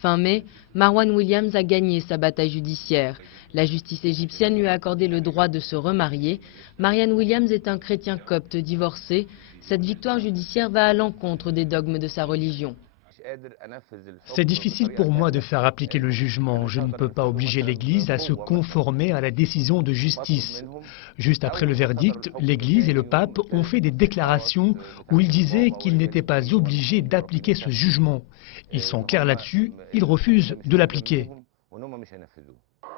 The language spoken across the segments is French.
Fin mai, Marwan Williams a gagné sa bataille judiciaire. La justice égyptienne lui a accordé le droit de se remarier. Marwan Williams est un chrétien copte divorcé. Cette victoire judiciaire va à l'encontre des dogmes de sa religion. C'est difficile pour moi de faire appliquer le jugement. Je ne peux pas obliger l'Église à se conformer à la décision de justice. Juste après le verdict, l'Église et le pape ont fait des déclarations où ils disaient qu'ils n'étaient pas obligés d'appliquer ce jugement. Ils sont clairs là-dessus, ils refusent de l'appliquer.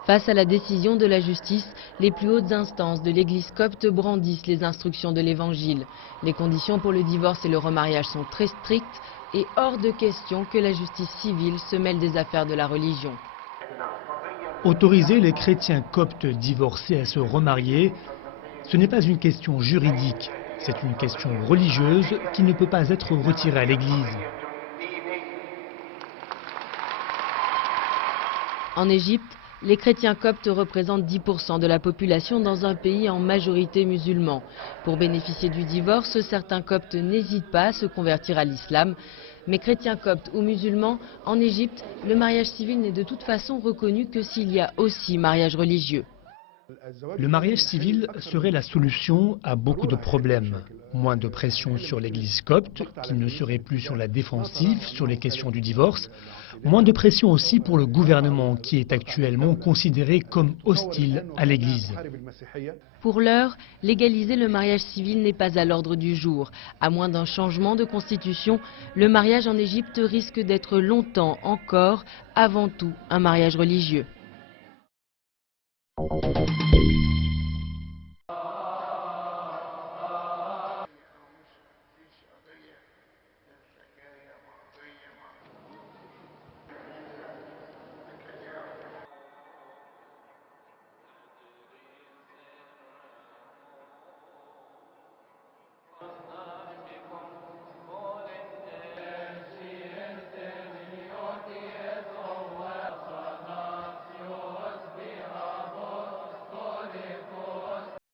Face à la décision de la justice, les plus hautes instances de l'Église copte brandissent les instructions de l'Évangile. Les conditions pour le divorce et le remariage sont très strictes et hors de question que la justice civile se mêle des affaires de la religion. Autoriser les chrétiens coptes divorcés à se remarier, ce n'est pas une question juridique, c'est une question religieuse qui ne peut pas être retirée à l'Église. En Égypte, les chrétiens coptes représentent 10% de la population dans un pays en majorité musulman. Pour bénéficier du divorce, certains coptes n'hésitent pas à se convertir à l'islam. Mais chrétiens coptes ou musulmans, en Égypte, le mariage civil n'est de toute façon reconnu que s'il y a aussi mariage religieux. Le mariage civil serait la solution à beaucoup de problèmes. Moins de pression sur l'Église copte, qui ne serait plus sur la défensive sur les questions du divorce. Moins de pression aussi pour le gouvernement, qui est actuellement considéré comme hostile à l'Église. Pour l'heure, légaliser le mariage civil n'est pas à l'ordre du jour. À moins d'un changement de constitution, le mariage en Égypte risque d'être longtemps encore, avant tout, un mariage religieux.